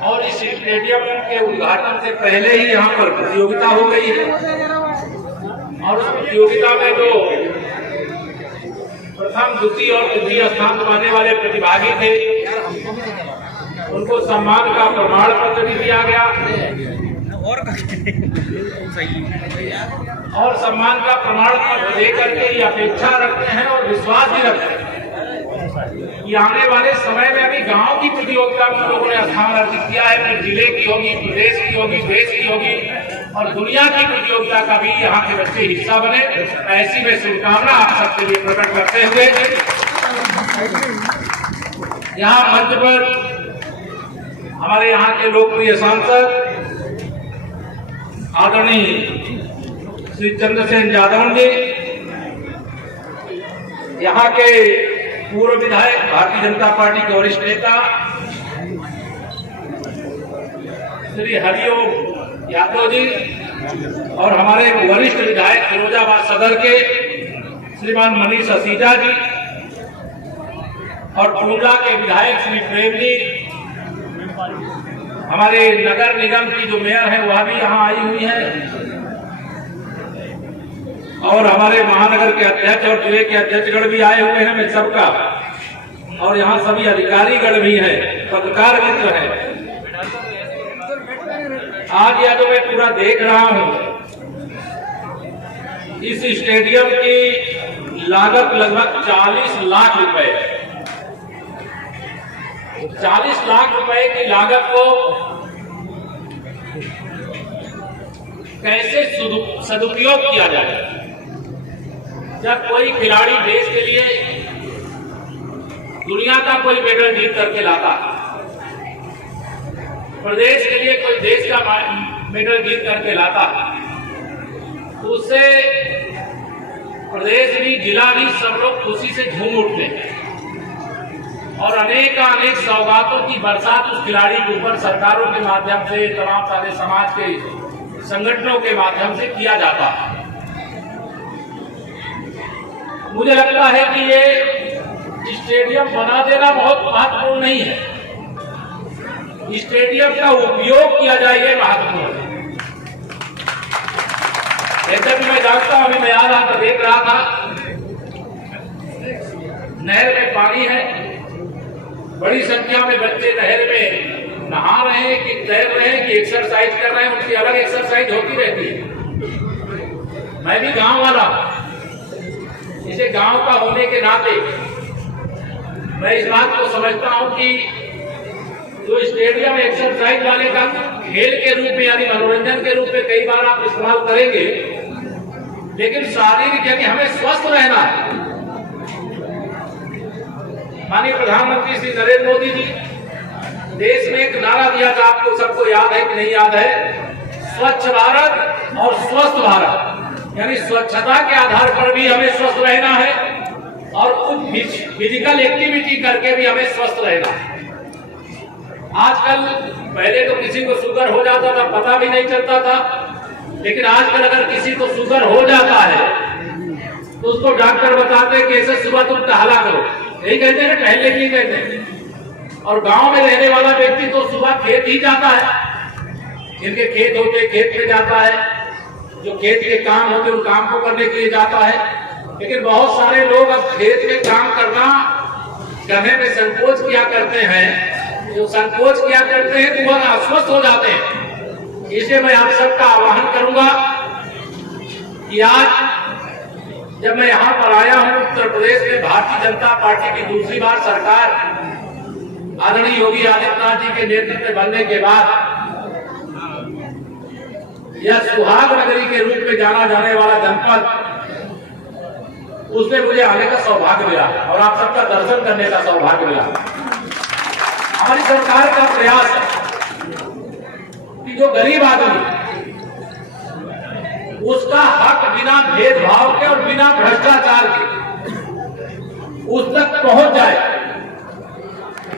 और इस स्टेडियम के उद्घाटन से पहले ही यहाँ पर प्रतियोगिता हो गई है और उस प्रतियोगिता में जो प्रथम, द्वितीय और तृतीय स्थान पाने वाले प्रतिभागी थे उनको सम्मान का प्रमाण पत्र भी दिया गया और सम्मान का प्रमाण पत्र देकर के ये अपेक्षा रखते हैं और विश्वास भी रखते हैं कि आने वाले समय में अभी गांव की प्रतियोगिता में लोगों ने स्थान अर्जित किया है, फिर जिले की होगी, प्रदेश की होगी, देश की होगी और दुनिया की प्रतियोगिता का भी यहाँ के बच्चे हिस्सा बने। ऐसी में शुभकामना आप सबके लिए प्रकट करते हुए यहाँ मंच पर हमारे यहाँ के लोकप्रिय सांसद आदरणीय श्री चंद्रसेन यादव जी, यहाँ के पूर्व विधायक भारतीय जनता पार्टी के वरिष्ठ नेता श्री हरिओम यादव जी और हमारे वरिष्ठ विधायक फिरोजाबाद सदर के श्रीमान मनीष असीजा जी और टूंडला के विधायक श्री प्रेम जी, हमारे नगर निगम की जो मेयर है वह भी यहाँ आई हुई है और हमारे महानगर के अध्यक्ष और जिले के अध्यक्षगण भी आए हुए हैं। मैं सबका और यहाँ सभी अधिकारीगण भी हैं, पत्रकार मित्र हैं। आज यह जो मैं पूरा देख रहा हूँ, इस स्टेडियम की लागत लगभग 40 लाख रुपए, 40 लाख रुपए की लागत को कैसे सदुपयोग किया जाए। जब कोई खिलाड़ी देश के लिए दुनिया का कोई मेडल जीत करके लाता, प्रदेश के लिए कोई देश का मेडल जीत करके लाता, तो उससे प्रदेश भी, जिला भी, सब लोग खुशी से झूम उठते हैं और अनेक सौगातों की बरसात उस खिलाड़ी के ऊपर सरकारों के माध्यम से, तमाम सारे समाज के संगठनों के माध्यम से किया जाता है। मुझे लगता है कि ये स्टेडियम बना देना बहुत महत्वपूर्ण नहीं है, स्टेडियम का उपयोग किया जाए ये महत्वपूर्ण है। जैसे कि मैं जानता हूं, अभी मैं आ रहा था, देख रहा था नहर में पानी है, बड़ी संख्या में बच्चे नहर में नहा रहे हैं कि तैर रहे हैं कि एक्सरसाइज कर रहे हैं, उनकी अलग एक्सरसाइज होती रहती है। मैं भी गांव वाला, इसे गांव का होने के नाते मैं इस बात को समझता हूं कि जो स्टेडियम एक्सरसाइज वाले का खेल के रूप में यानी मनोरंजन के रूप में कई बार आप इस्तेमाल करेंगे, लेकिन शारीरिक यानी हमें स्वस्थ रहना है। माननीय प्रधानमंत्री श्री नरेंद्र मोदी जी देश में एक नारा दिया था, आपको सबको याद है कि नहीं याद है, स्वच्छ भारत और स्वस्थ भारत, यानी स्वच्छता के आधार पर भी हमें स्वस्थ रहना है और कुछ फिजिकल एक्टिविटी करके भी हमें स्वस्थ रहना है। आजकल, पहले तो किसी को शुगर हो जाता था, पता भी नहीं चलता था, लेकिन आजकल अगर किसी को शुगर हो जाता है तो उसको डॉक्टर बताते हैं कि ऐसे सुबह तुम टहला करो, यही कहते हैं ना, टहलने के लिए कहते हैं। और गांव में रहने वाला व्यक्ति तो सुबह खेत ही जाता है, जिनके खेत होते खेत में जाता है, जो खेत के काम होते उन काम को करने के लिए जाता है। लेकिन बहुत सारे लोग अब खेत में काम करने में संकोच किया करते हैं, जो संकोच किया करते हैं तो वह अस्वस्थ हो जाते हैं। इसलिए मैं आप सबका आह्वान करूंगा कि आज जब मैं यहाँ पर आया हूँ उत्तर प्रदेश में भारतीय जनता पार्टी की दूसरी बार सरकार आदरणीय योगी आदित्यनाथ जी के नेतृत्व में बनने के बाद यह सुहाग नगरी के रूप में जाना जाने वाला जनपद, उसमें मुझे आने का सौभाग्य मिला और आप सबका दर्शन करने का सौभाग्य मिला। हमारी सरकार का प्रयास है कि जो गरीब आदमी उसका हक बिना भेदभाव के और बिना भ्रष्टाचार के उस तक पहुंच जाए,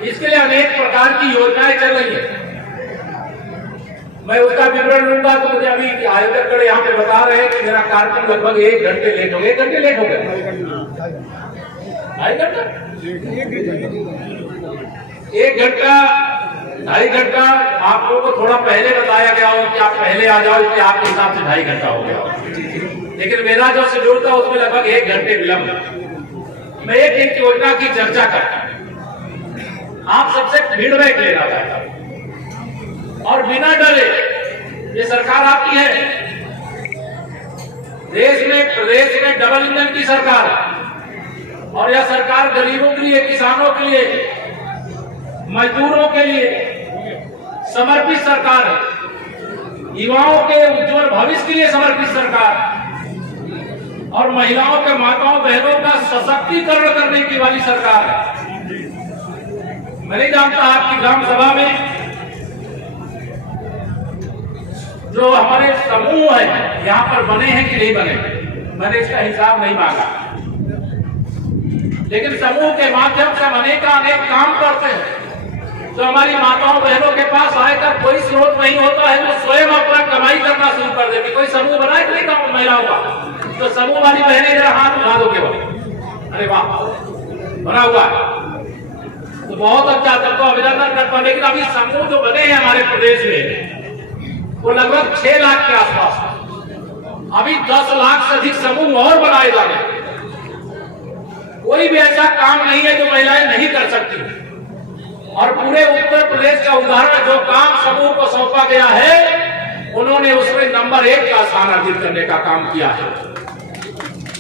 इसके लिए अनेक प्रकार की योजनाएं चल रही है। मैं उसका विवरण लूंगा तो मुझे अभी आयोजकगण यहाँ पे बता रहे हैं कि मेरा कार्यक्रम लगभग 1 घंटे लेट हो गया। 1 घंटे लेट हो गया, 1 घंटा 2.5 घंटा आप लोगों को थोड़ा पहले बताया गया हो कि आप पहले आ जाओ, इसलिए आपके हिसाब से 2.5 घंटा हो गया। लेकिन मेरा जो शेड्यूल था उसमें लगभग 1 घंटे विलंब। मैं एक योजना की चर्चा करता हूं, आप सबसे फीडबैक लेना चाहता हूं और बिना डरे, ये सरकार आपकी है। देश में प्रदेश में डबल इंजन की सरकार है और यह सरकार गरीबों के लिए, किसानों के लिए, मजदूरों के लिए समर्पित सरकार है, युवाओं के उज्जवल भविष्य के लिए समर्पित सरकार और महिलाओं के, माताओं बहनों का सशक्तिकरण करने की वाली सरकार है। मैं नहीं जानता आपकी ग्राम सभा में जो हमारे समूह है यहाँ पर बने हैं कि नहीं बने, मैंने इसका हिसाब नहीं मांगा, लेकिन समूह के माध्यम से हम अनेक काम करते हैं। तो हमारी माताओं बहनों के पास आय का कोई स्रोत नहीं होता है, वो स्वयं अपना कमाई करना शुरू कर देती। कोई समूह बनाए कि नहीं गाँव महिलाओं का, तो समूह वाली बहनें जरा हाथ उठा दो केवल। अरे वाह, बना हुआ तो बहुत अच्छा, सबको अभिनंदन करता हूं। लेकिन अभी समूह जो बने हैं हमारे प्रदेश में वो लगभग 6 लाख के आसपास। अभी 10 लाख से अधिक समूह और बनाए जा रहे। कोई भी ऐसा काम नहीं है जो महिलाएं नहीं कर सकती और पूरे उत्तर प्रदेश का उदाहरण, जो काम समूह को सौंपा गया है उन्होंने उसमें नंबर 1 का स्थान अर्जित करने का काम किया है।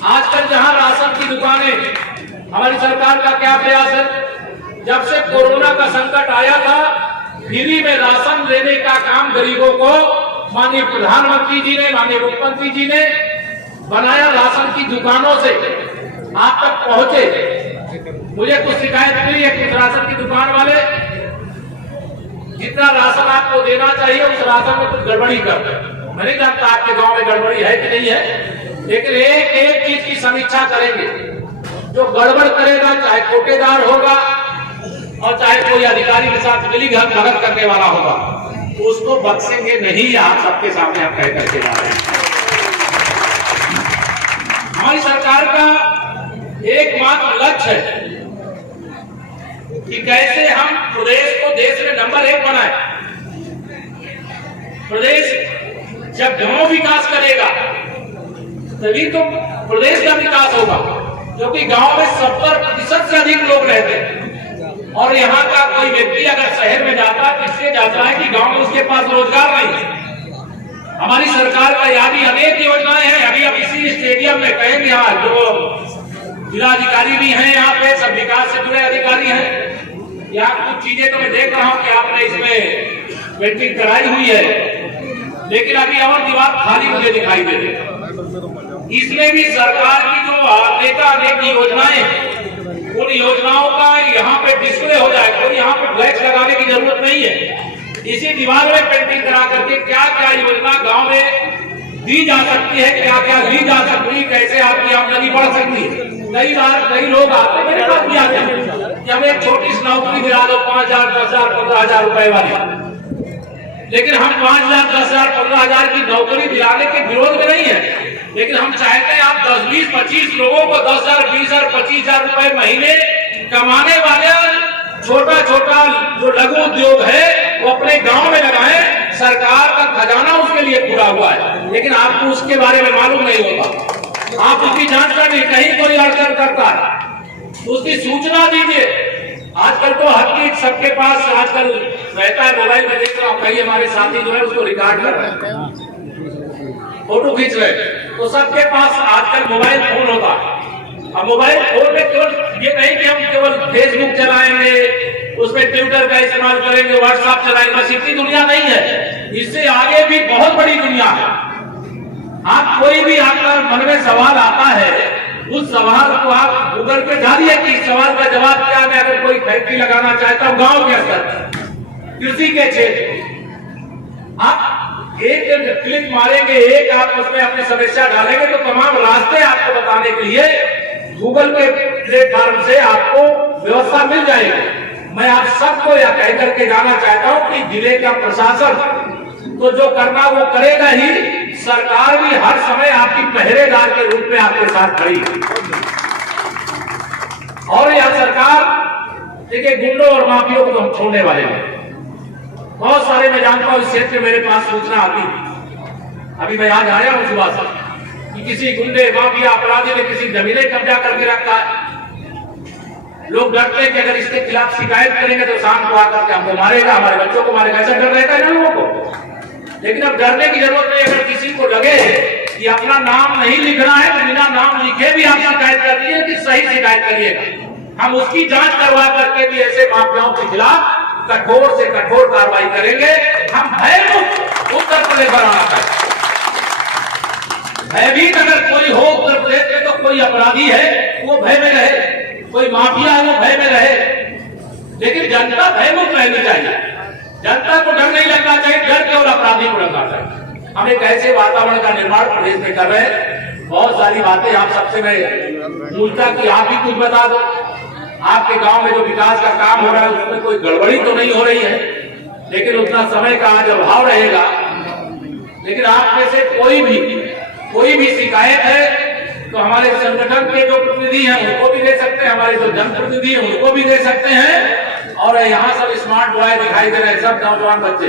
आजकल जहां राशन की दुकानें, हमारी सरकार का क्या प्रयास है, जब से कोरोना का संकट आया था फ्री में राशन देने का काम गरीबों को माननीय प्रधानमंत्री जी ने, माननीय मुख्यमंत्री जी ने बनाया। राशन की दुकानों से आप तक पहुंचे। मुझे कुछ शिकायत मिली है, कुछ राशन की दुकान वाले जितना राशन आपको देना चाहिए उस राशन में कुछ गड़बड़ी करते हैं। मैं नहीं जानता आपके गांव में गड़बड़ी है कि नहीं है, लेकिन एक चीज की समीक्षा करेंगे। जो गड़बड़ करेगा, चाहे ठेकेदार होगा और चाहे कोई अधिकारी के साथ मिली भगत करने वाला होगा, तो उसको बख्शेंगे नहीं। आप सबके सामने आप कह करके जा रहे हैं। हमारी सरकार का एकमात्र लक्ष्य है कि कैसे हम प्रदेश को देश में नंबर 1 बनाए। प्रदेश जब गांव विकास करेगा तभी तो प्रदेश का विकास होगा, क्योंकि गांव में 70% से अधिक लोग रहते हैं और यहाँ का कोई व्यक्ति अगर शहर में जाता है तो इसलिए जाता है कि गांव में उसके पास रोजगार नहीं है। हमारी सरकार का यहाँ भी अनेक योजनाएं हैं। अभी अब इसी स्टेडियम में कहेंगे, यहाँ जो जिलाधिकारी भी हैं, यहाँ पे सब विकास से जुड़े अधिकारी हैं। यहाँ कुछ चीजें तो मैं देख रहा हूँ कि आपने इसमें पेंटिंग कराई हुई है, लेकिन अभी और दीवार खाली मुझे दिखाई दे रही है। इसमें भी सरकार की जो अनेक योजनाएं, उन योजनाओं का यहाँ पे डिस्प्ले हो जाए। कोई यहाँ पे फ्लैक्स लगाने की जरूरत नहीं है। इसी दीवार में पेंटिंग करा करके क्या क्या योजना गांव में दी जा सकती है, क्या क्या दी जा सकती है, कैसे आपकी आमदनी बढ़ सकती है। कई बार कई लोग आते मेरे पास भी आते हैं कि हमें एक छोटी सी नौकरी दिला दो, 5,000, 10,000, 15,000 रुपए वाली। लेकिन हम 5,000, 10,000, 15,000 की नौकरी दिलाने के विरोध में नहीं है, लेकिन हम चाहते हैं आप 10, 20, 25 लोगों को 10,000, 20,000, 25,000 रुपए महीने कमाने वाले छोटा छोटा जो लघु उद्योग है वो अपने गांव में लगाएं। सरकार का खजाना उसके लिए पूरा हुआ है, लेकिन आपको उसके बारे में मालूम नहीं होता। आप उसकी जांच करनी, कहीं कोई अड़चन करता है उसकी सूचना दीजिए। आजकल तो हर चीज सबके पास आजकल रहता है। मोबाइल में देख रहा हूँ कई हमारे साथी जो है उसको रिकॉर्ड कर रहे हैं, फोटो खींच रहे हैं, तो सबके पास आजकल मोबाइल फोन होता है। अब मोबाइल फोन में केवल ये नहीं कि हम केवल फेसबुक चलाएंगे, उसमें ट्विटर का इस्तेमाल करेंगे, व्हाट्सएप चलाएंगे, बस इतनी दुनिया नहीं है। इससे आगे भी बहुत बड़ी दुनिया है। आप कोई भी आपका मन में सवाल आता है, उस सवाल को आप गूगल पे डालिए कि इस सवाल का जवाब क्या है। मैं अगर कोई फैक्ट्री लगाना चाहता हूँ गांव के स्तर पर, कृषि के क्षेत्र, आप एक क्लिक मारेंगे, एक आप उसमें अपनी समस्या डालेंगे तो तमाम रास्ते आपको बताने के लिए गूगल के प्लेटफॉर्म से आपको व्यवस्था मिल जाएगी। मैं आप सबको यह कह करके जाना चाहता हूं कि जिले का प्रशासन तो जो करना वो करेगा ही, सरकार भी हर समय आपकी पहरेदार के रूप में आपके साथ खड़ी है। और यह सरकार देखिए, गुंडों और माफियों को तो हम छोड़ने वाले हैं। बहुत सारे मैं जानता हूं इस क्षेत्र में मेरे पास सूचना आती है। अभी मैं आज आया हूं सुबह से कि किसी गुंडे माफिया अपराधी ने किसी जमीनें कब्जा करके रखा है। लोग डरते हैं कि अगर इसके खिलाफ शिकायत करेंगे तो शाम को आकर के हमको मारेगा, हमारे बच्चों को मारेगा, ऐसा डर रहता है ना लोगों को। लेकिन अब डरने की जरूरत नहीं। अगर किसी को लगे कि अपना नाम नहीं लिखना है तो बिना नाम लिखे भी आप शिकायत कर दीजिए कि सही शिकायत करिएगा। हम उसकी जांच करवा करके भी ऐसे माफियाओं के खिलाफ कठोर से कठोर कार्रवाई करेंगे। हम भयमुक्त उत्तर प्रदेश बनाना चाहते हैं। भयभीत अगर कोई हो उत्तर प्रदेश में तो कोई अपराधी है वो भय में रहे, कोई माफिया है वो भय में रहे, लेकिन जनता भयमुक्त रहनी चाहिए। जनता को डर नहीं लगना चाहिए, डर केवल अपराधी को लगना चाहिए। हम एक ऐसे वातावरण का निर्माण प्रदेश में कर रहे हैं। बहुत सारी बातें आप सबसे मैं पूछता कि आप भी कुछ बता दो, आपके गांव में जो विकास का काम हो रहा है उसमें कोई गड़बड़ी तो नहीं हो रही है, लेकिन उतना समय का आज अभाव रहेगा। लेकिन आप में से कोई भी शिकायत है तो हमारे संगठन के जो प्रतिनिधि हैं उनको भी दे सकते हैं, हमारे जो जनप्रतिनिधि हैं उनको भी दे सकते हैं। और यहाँ सब स्मार्ट बॉय दिखाई दे रहे हैं, सब नौजवान बच्चे।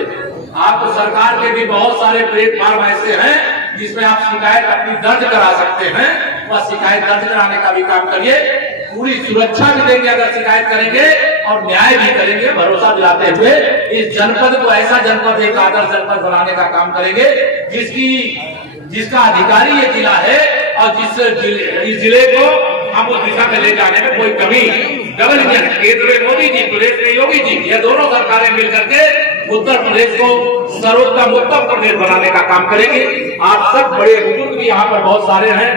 आपको सरकार के भी बहुत सारे प्लेटफॉर्म ऐसे हैं जिसमें आप शिकायत अपनी दर्ज करा सकते हैं। वह शिकायत दर्ज कराने का भी काम करिए। पूरी सुरक्षा भी देंगे अगर शिकायत करेंगे, और न्याय भी करेंगे भरोसा दिलाते हुए। इस जनपद को ऐसा जनपद, एक आदर्श जनपद बनाने का काम करेंगे जिसका अधिकारी ये जिला है, और इस जिले को हम उस दिशा में ले जाने में कोई कमी डबल इंजन, केंद्र में मोदी जी, प्रदेश में योगी जी, ये दोनों सरकारें मिलकर के उत्तर प्रदेश को सर्वोत्तम उत्तम प्रदेश बनाने का काम करेंगे। आप सब बड़े बुजुर्ग भी यहाँ पर बहुत सारे हैं,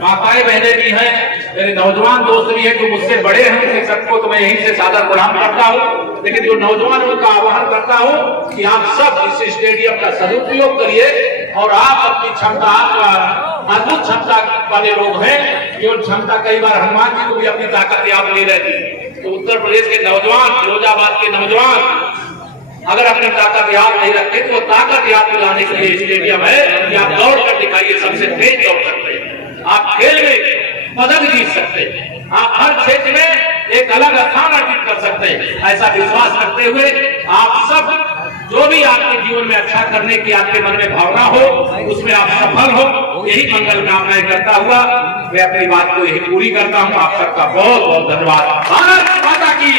माताएं बहनें भी हैं, मेरे नौजवान दोस्त भी हैं जो मुझसे बड़े हैं। सबको तो मैं यहीं से सादर प्रणाम करता हूँ, लेकिन जो नौजवान उनका आह्वान करता हूँ कि आप सब इस स्टेडियम का सदुपयोग करिए। और आप अपनी क्षमता, अद्भुत क्षमता वाले लोग हैं, केवल क्षमता कई बार हनुमान जी को भी अपनी ताकत याद नहीं रहती। तो उत्तर प्रदेश के नौजवान, फिरोजाबाद के नौजवान अगर अपनी ताकत याद नहीं रखते तो ताकत याद दिलाने के लिए स्टेडियम है कि आप दौड़ कर दिखाइए, सबसे तेज दौड़ सकते हैं, आप खेल में पदक जीत सकते हैं, आप हर क्षेत्र में एक अलग स्थान अर्जित कर सकते हैं। ऐसा विश्वास करते हुए आप सब जो भी आपके जीवन में अच्छा करने की आपके मन में भावना हो उसमें आप सफल हो, यही मंगल कामनाएं करता हुआ मैं अपनी बात को यही पूरी करता हूँ। आप सबका बहुत बहुत धन्यवाद। भारत माता की,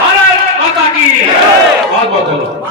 भारत माता की, बहुत बहुत धन्यवाद।